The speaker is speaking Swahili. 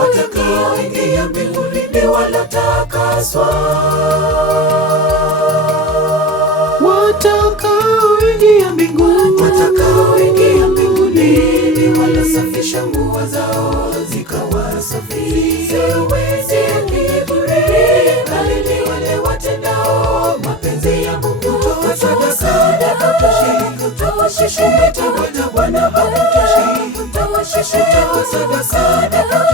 watakaoingia mbinguni ni waliotakaswa. Watakaoingia mbinguni ni waliosafisha nguo zao zikawa safi. Siwezi kiburi, bali ni wale watendao mapenzi ya Mungu. Toa sadaka, toa shisha, toa Bwana, toa sadaka.